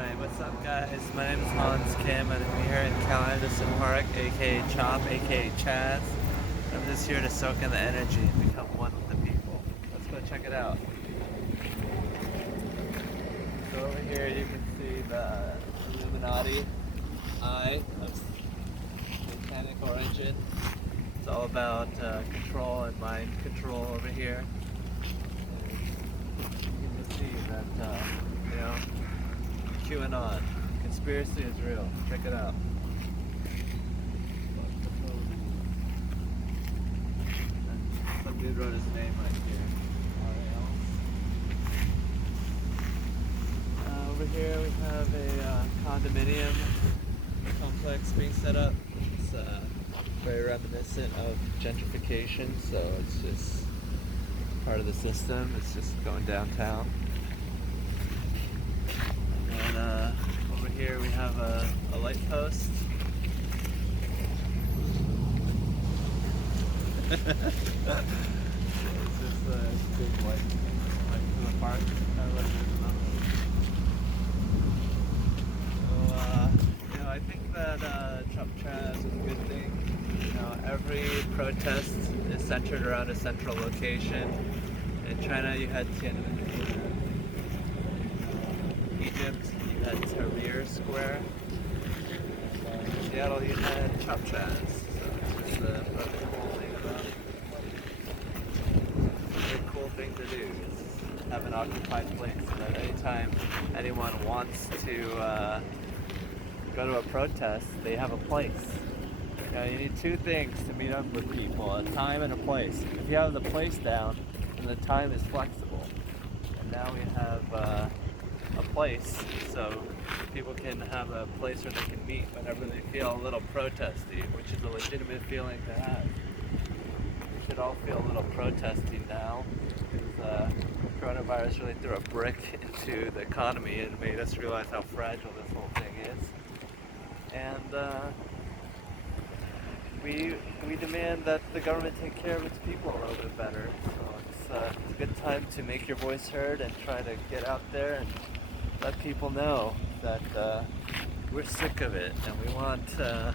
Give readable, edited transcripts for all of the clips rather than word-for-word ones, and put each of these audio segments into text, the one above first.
Alright, what's up guys? My name is Hans Kim and I'm here in Cal Anderson Park, aka CHOP, aka CHAZ. I'm just here to soak in the energy and become one with the people. Let's go check it out. So over here you can see the Illuminati eye of satanic origin. It's all about control and mind control over here. And you can just see that, QAnon. Conspiracy is real. Check it out. Some dude wrote his name right here. Over here we have a condominium complex being set up. It's very reminiscent of gentrification, so it's just part of the system. It's just going downtown. And over here we have a light post. It's just a big light to the park. So, I think that CHAZ is a good thing. Every protest is centered around a central location. In China, you had Tiananmen. Egypt, you had Tahrir Square. In Seattle, you had CHAZ. So it's just a really cool thing about it. It's a really cool thing to do. Is have an occupied place so that anytime anyone wants to go to a protest, they have a place. You need two things to meet up with people: a time and a place. If you have the place down, then the time is flexible. And now we have a place, so people can have a place where they can meet whenever they feel a little protesty, which is a legitimate feeling to have. We should all feel a little protesty now, because coronavirus really threw a brick into the economy and made us realize how fragile this whole thing is. And we demand that the government take care of its people a little bit better. So it's a good time to make your voice heard and try to get out there and let people know that we're sick of it and we want a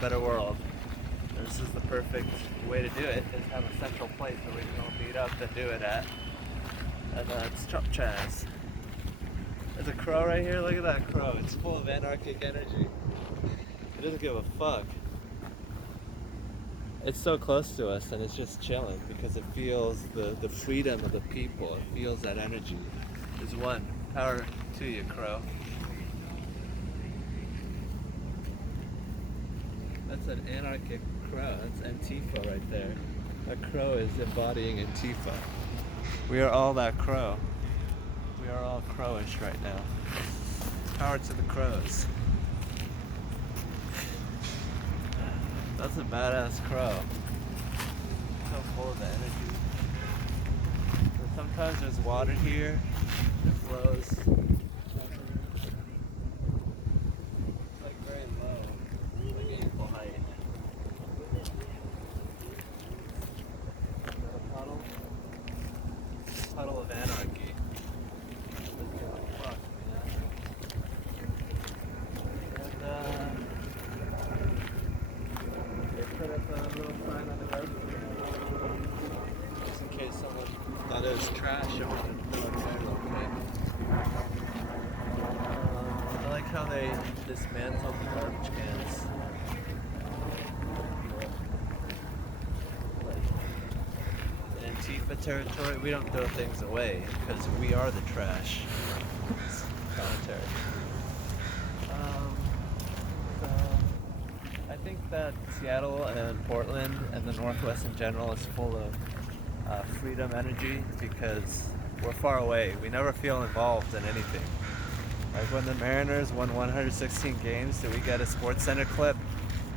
better world. And this is the perfect way to do it, is have a central place where we can all meet up and do it at. And it's CHAZ. There's a crow right here. Look at that crow. It's full of anarchic energy. It doesn't give a fuck. It's so close to us and it's just chilling because it feels the freedom of the people. It feels that energy. Is one. Power to you, crow. That's an anarchic crow. That's Antifa right there. That crow is embodying Antifa. We are all that crow. We are all crowish right now. Power to the crows. That's a badass crow. So full of energy. So sometimes there's water here. It flows. It's like very low, like equal height. Is that a puddle? Puddle of anarchy. Fuck, man. And they put up a little sign on the road just in case someone thought it was trash and wanted to throw it there real quick. I like how they dismantled the garbage cans. Like, in Antifa territory, we don't throw things away because we are the trash. It's commentary. So I think that Seattle and Portland and the Northwest in general is full of freedom energy because we're far away. We never feel involved in anything. Like when the Mariners won 116 games, did we get a Sports Center clip?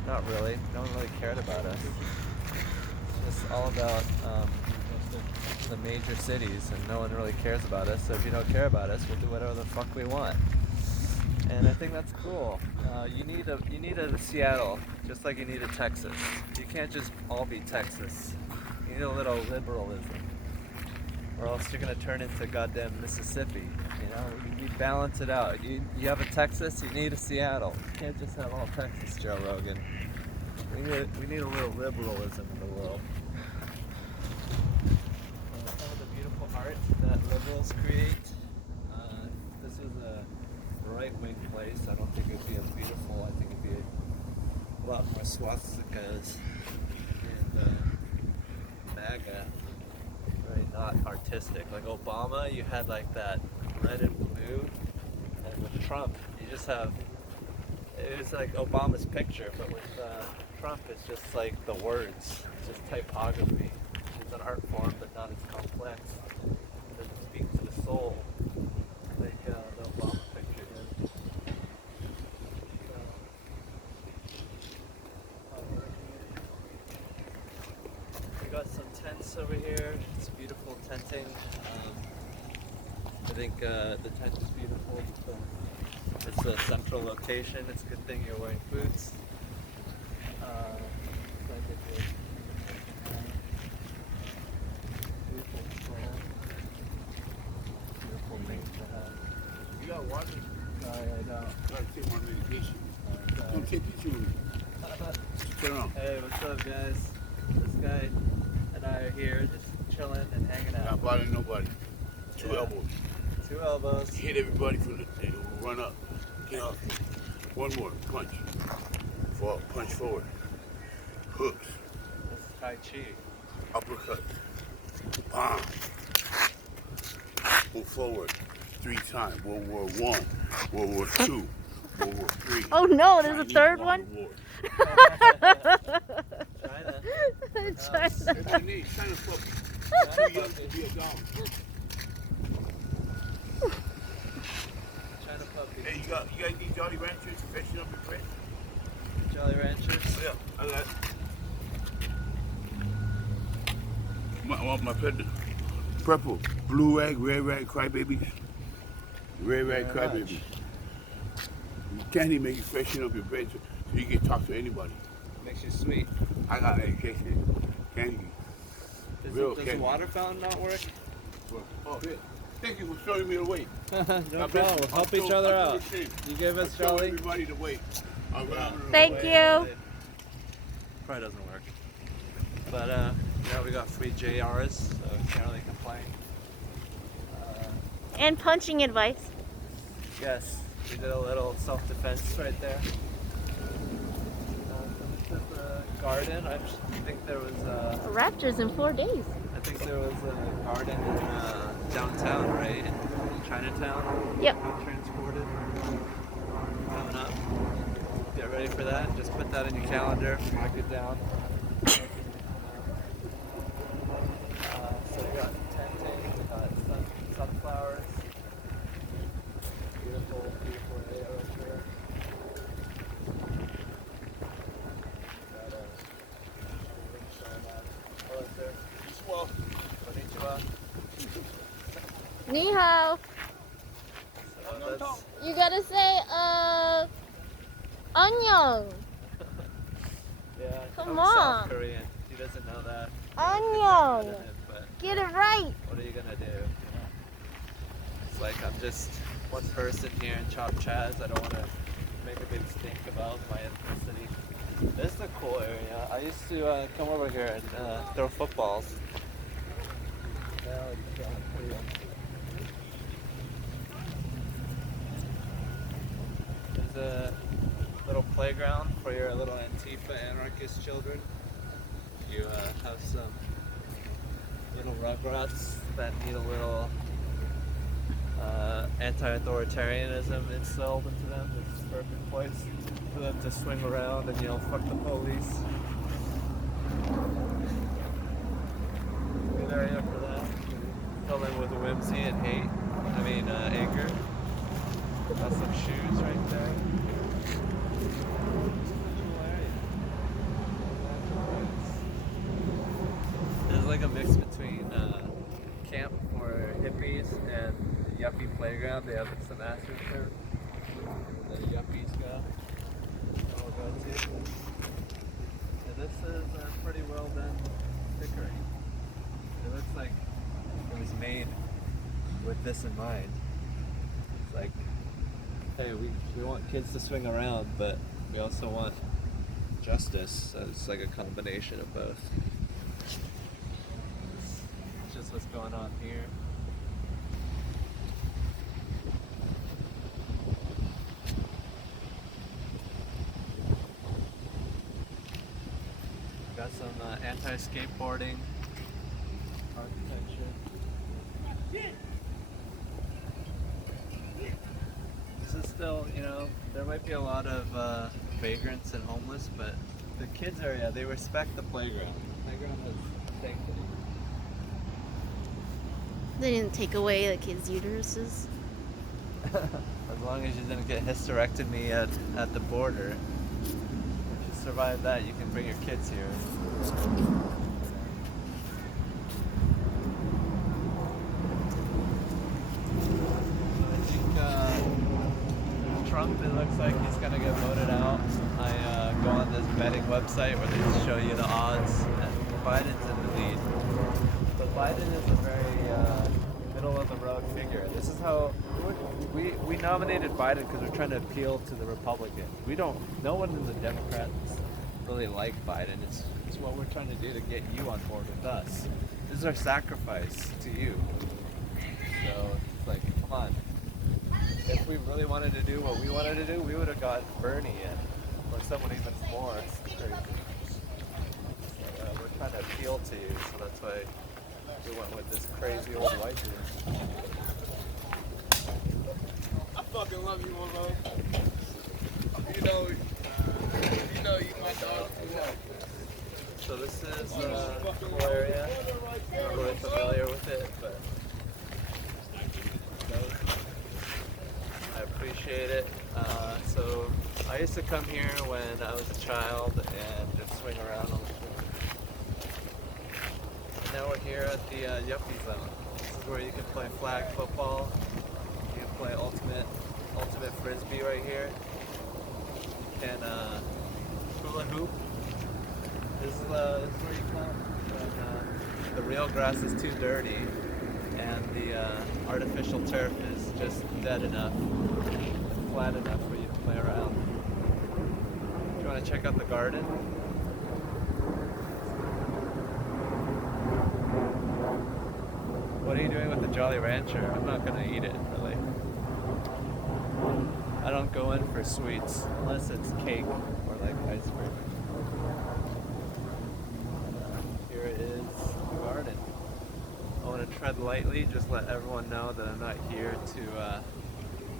Not really. No one really cared about us. It's just all about the major cities, and no one really cares about us. So if you don't care about us, we'll do whatever the fuck we want. And I think that's cool. You need a Seattle, just like you need a Texas. You can't just all be Texas. You need a little liberalism, or else you're gonna turn into goddamn Mississippi. You know, you balance it out. You have a Texas, you need a Seattle. You can't just have all Texas, Joe Rogan. We need a little liberalism in the world. Some of the beautiful art that liberals create. If this was a right-wing place, I don't think it'd be as beautiful. I think it'd be a lot more swastikas and MAGA. Right, not artistic. Like Obama, you had like that red and blue, and with Trump, you just have. It was like Obama's picture, but with Trump, it's just like the words. It's just typography. It's an art form, but not as complex. It doesn't speak to the soul like the Obama picture did. We got some tents over here. It's beautiful tenting. I think the tent is beautiful because it's a central location. It's a good thing you're wearing boots. Beautiful stroll. Beautiful things to have. You got water? No, I don't. I gotta take my medication. Don't take picture with me. Turn around. Hey, what's up, guys? This guy and I are here just chilling and hanging out. Not bothering nobody. Two elbows. 2 elbows. Hit everybody from the they will run up. Get off. One more. Punch. Fall. Punch forward. Hooks. This is Tai Chi. Uppercut. Bomb. Move forward. 3 times. World War I. World War II. World War III. Oh no, there's a Chinese third won one? the war. China. China. That's your name. China puppy. Too young to be a dog. China puppy. Hey, you got these Jolly Ranchers fetching up your bread? Jolly Ranchers. Yeah, I got my pet. Purple, blue rag, red rag, crybabies. Red rag, Very much. crybabies. Candy make you freshen up your bread so you can talk to anybody. Makes you sweet. I got education. Candy. Real Does the candy. water fountain not work? Oh, here. Thank you for showing me the way. No God bless problem. you. Help I'm each so- other I'm so out. ashamed. You give us I'm showing Jolly. everybody the way. Around and Thank around. you. Probably doesn't work. But yeah, we got free JRs, so we can't really complain. And punching advice. Yes, we did a little self-defense right there. This is a garden. I think there was Raptors in 4 days. I think there was a garden in downtown, right? In Chinatown. Yep. Being transported. Coming up. Get ready for that. Just put that in your calendar. Mark it down. So we got tenting. We got sunflowers. Beautiful, beautiful area right here. Got hello, sir. Well, Konnichiwa. Ni hao. So that's, You gotta say, annyeong. yeah, Come I'm on. South Korean. He doesn't know that. Annyeong. But Get it right. what are you gonna do? It's like I'm just one person here in CHAZ. I don't want to make a big stink about my ethnicity. This is a cool area. I used to come over here and throw footballs. Now it's pretty empty. There's a little playground for your little Antifa anarchist children. You have some little rugrats that need a little anti-authoritarianism instilled into them. It's a perfect place for them to swing around and yell "fuck the police." Good area for that. Fill them with whimsy and hate. Anger. Got some shoes right there. Cool area. There's like a mix between camp for hippies and yuppie playground. They have some astroturf. The yuppies go. I'll go to. And this is a pretty well done stickering. It looks like it was made with this in mind. It's like, hey, we want kids to swing around, but we also want justice. So it's like a combination of both. It's just what's going on here. Got some anti-skateboarding architecture. This is still, you know, there might be a lot of vagrants and homeless, but the kids area, they respect the playground. The playground has sanctity. They didn't take away the kids' uteruses. As long as you didn't get hysterectomy at the border. If you survive that, you can bring your kids here. I think Trump, it looks like he's going to get voted out. I go on this betting website where they show you the odds, and Biden's in the lead. But Biden is a very middle of the road figure. This is how we nominated Biden because we're trying to appeal to the Republicans. No one in the Democrats really like Biden. It's what we're trying to do to get you on board with us. This is our sacrifice to you. So it's like, come on. If we really wanted to do what we wanted to do, we would have got Bernie in, or someone even more crazy. So, we're trying to appeal to you, so that's why we went with this crazy old white dude. I fucking love you, Momo. You know you my dog. So this is a cool area. I'm not really familiar with it, but I appreciate it. So I used to come here when I was a child and just swing around on the floor. Now we're here at the Yuppie Zone. This is where you can play flag football. You can play ultimate frisbee right here. You can hula hoop. This is where you come when the real grass is too dirty and the artificial turf is just dead enough and flat enough for you to play around. Do you want to check out the garden? What are you doing with the Jolly Rancher? I'm not gonna eat it, really. I don't go in for sweets unless it's cake or like ice cream. Here it is, the garden. I want to tread lightly, just let everyone know that I'm not here to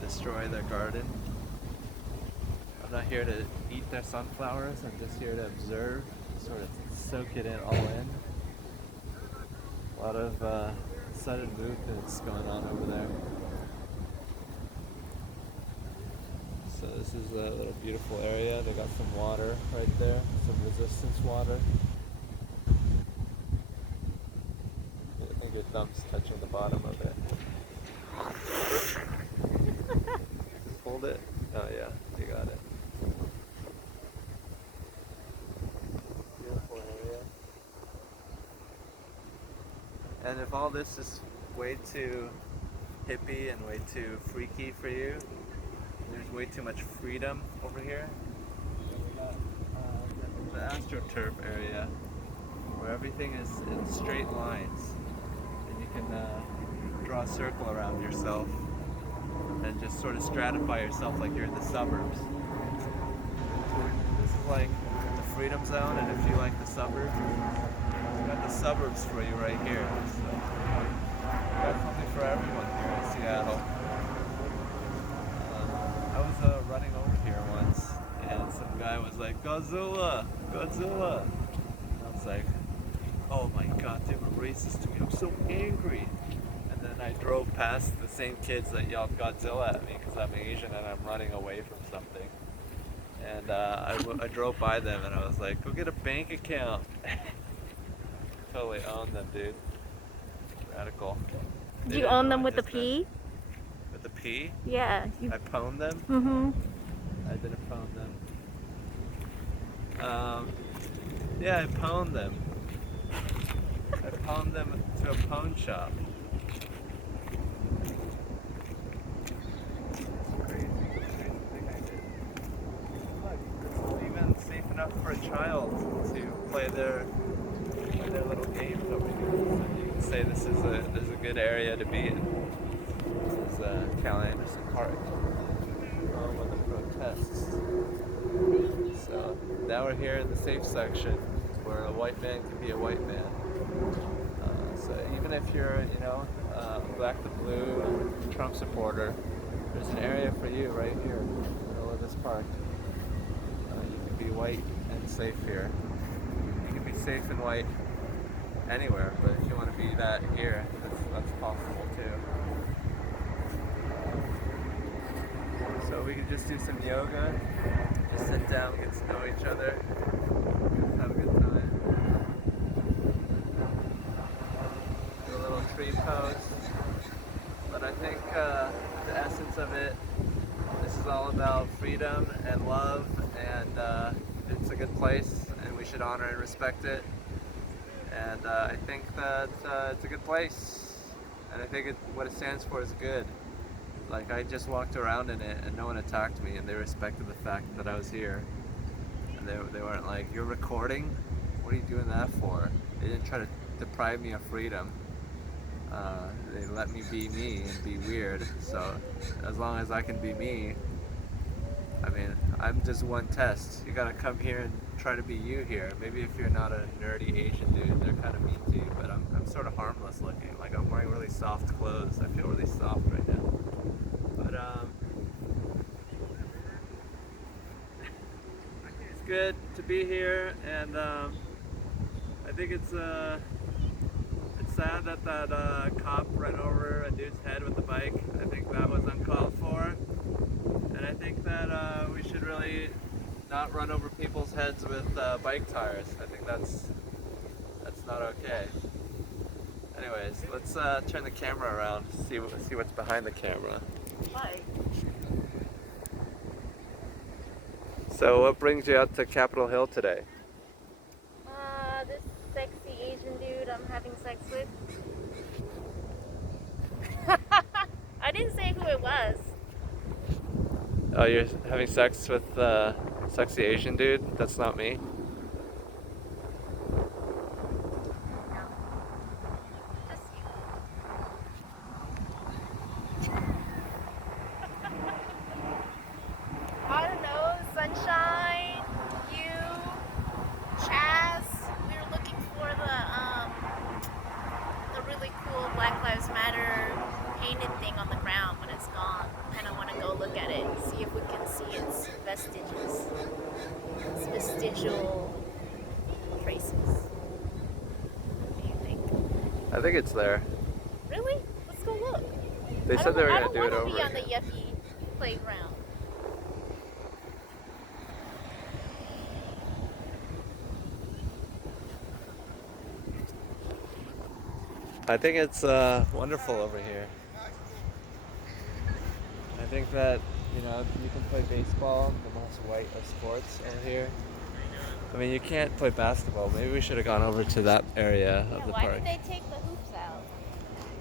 destroy their garden. I'm not here to eat their sunflowers, I'm just here to observe, sort of soak it in all in. A lot of sudden movements going on over there. So this is a little beautiful area. They got some water right there, some resistance water. I think your thumb's touching the bottom of it. Just hold it. Oh yeah, you got it. Beautiful area. And if all this is way too hippie and way too freaky for you, there's way too much freedom over here. We got the AstroTurf area where everything is in straight lines and you can draw a circle around yourself and just sort of stratify yourself like you're in the suburbs. This is like the freedom zone, and if you like the suburbs, we got the suburbs for you right here. So we got something for everyone here in Seattle. I was running over here once, and some guy was like, Godzilla! Godzilla! And I was like, oh my god, they were racist to me. I'm so angry. And then I drove past the same kids that yelled Godzilla at me because I'm Asian and I'm running away from something. And I drove by them and I was like, go get a bank account. Totally owned them, dude. Radical. Did you own them with the P? With the P? Yeah. I pwned them? Mm-hmm. I didn't pwn them. Yeah, I pwned them. I pwned them to a pawn shop. for a child to play their little games over here. So you can say this is a good area to be in. This is Cal Anderson Park, home of the protests. So now we're here in the safe section where a white man can be a white man. So even if you're, black to blue Trump supporter, there's an area for you right here in the middle of this park. You can be white and safe here. You can be safe and white anywhere, but if you want to be that here, that's possible too. So we can just do some yoga, just sit down, get to know each other, have a good time. Do a little tree pose. But I think the essence of it, this is all about freedom and love, and it's a good place, and we should honor and respect it. And I think that it's a good place, and I think what it stands for is good. Like, I just walked around in it and no one attacked me, and they respected the fact that I was here. And they weren't like, "You're recording? What are you doing that for?" They didn't try to deprive me of freedom. They let me be me and be weird. So as long as I can be me, I mean, I'm just one test. You gotta come here and try to be you here. Maybe if you're not a nerdy Asian dude, they're kind of mean to you, but I'm sort of harmless looking. Like, I'm wearing really soft clothes. I feel really soft right now. But it's good to be here, and I think it's sad that cop ran over a dude's head with the bike. I think that was uncalled for, and I think that we should really not run over people's heads with bike tires. I think that's not okay. Anyways, let's turn the camera around, see what's behind the camera. Why? So what brings you out to Capitol Hill today? This sexy Asian dude I'm having sex with. I didn't say who it was. Oh, you're having sex with a sexy Asian dude? That's not me. Just you. I don't know, sunshine, you, CHAZ. We were looking for the really cool Black Lives Matter painted thing on the ground, but it's gone. Kind of want to go look at it, see if we can see its vestiges, its vestigial traces. What do you think? I think it's there. Really? Let's go look. They said they were going to do it I don't over want to be on the again. yuppie playground. I think it's wonderful over here. I think that, you can play baseball, the most white of sports over here. I mean, you can't play basketball. Maybe we should have gone over to that area of the Why park. did they take the hoops out?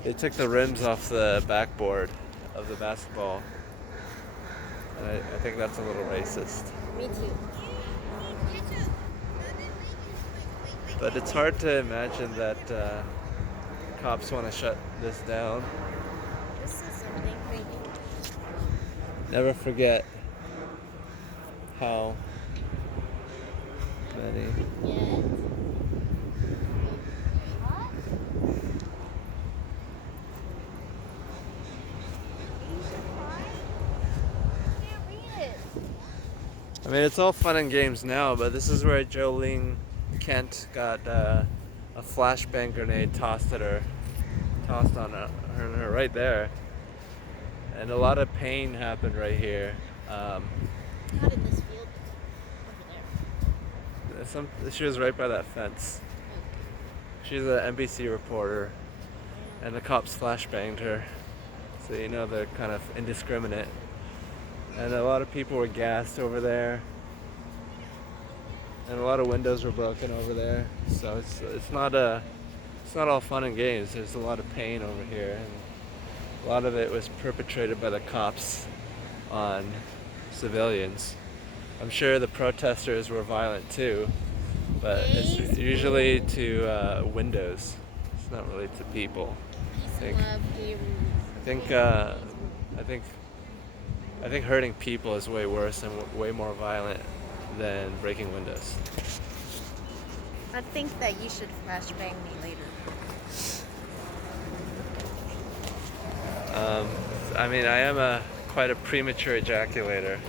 They took the rims off the backboard of the basketball. And I think that's a little racist. Me too. But it's hard to imagine that cops want to shut this down. This is something creepy. Never forget how many. Yes. What? I can't read it. I mean, it's all fun and games now, but this is where Jolene Kent got a flashbang grenade tossed on her right there, and a lot of pain happened right here. Out in this field over there. She was right by that fence. She's an NBC reporter, and the cops flashbanged her, so they're kind of indiscriminate. And a lot of people were gassed over there, and a lot of windows were broken over there. So it's not all fun and games. There's a lot of pain over here, and a lot of it was perpetrated by the cops on civilians. I'm sure the protesters were violent too, but it's Gays usually to windows. It's not really to people. Peace think- and love, gay rules. I think I think hurting people is way worse and way more violent than breaking windows. I think that you should flashbang me later. I mean, I am quite a premature ejaculator.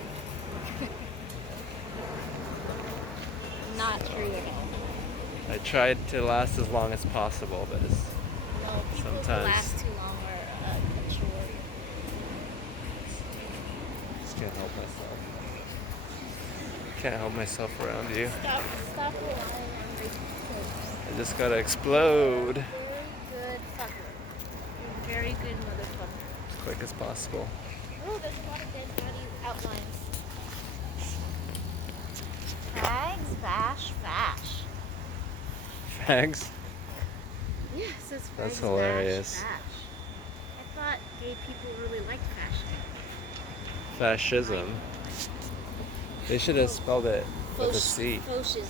Not true at all. I tried to last as long as possible, but it's No, people who Sometimes. last too long are immature. just can't help myself. Can't help myself around you. Stop relying on racist quotes. I just gotta explode Very good fucker. You're a very good motherfucker. as quick as possible. Oh, there's a lot of dead body outlines. Fags, bash. Fags? Yeah, it says fags, That's hilarious. bash. I thought gay people really liked fashion. Fascism. They should have spelled it with a C. Fascism.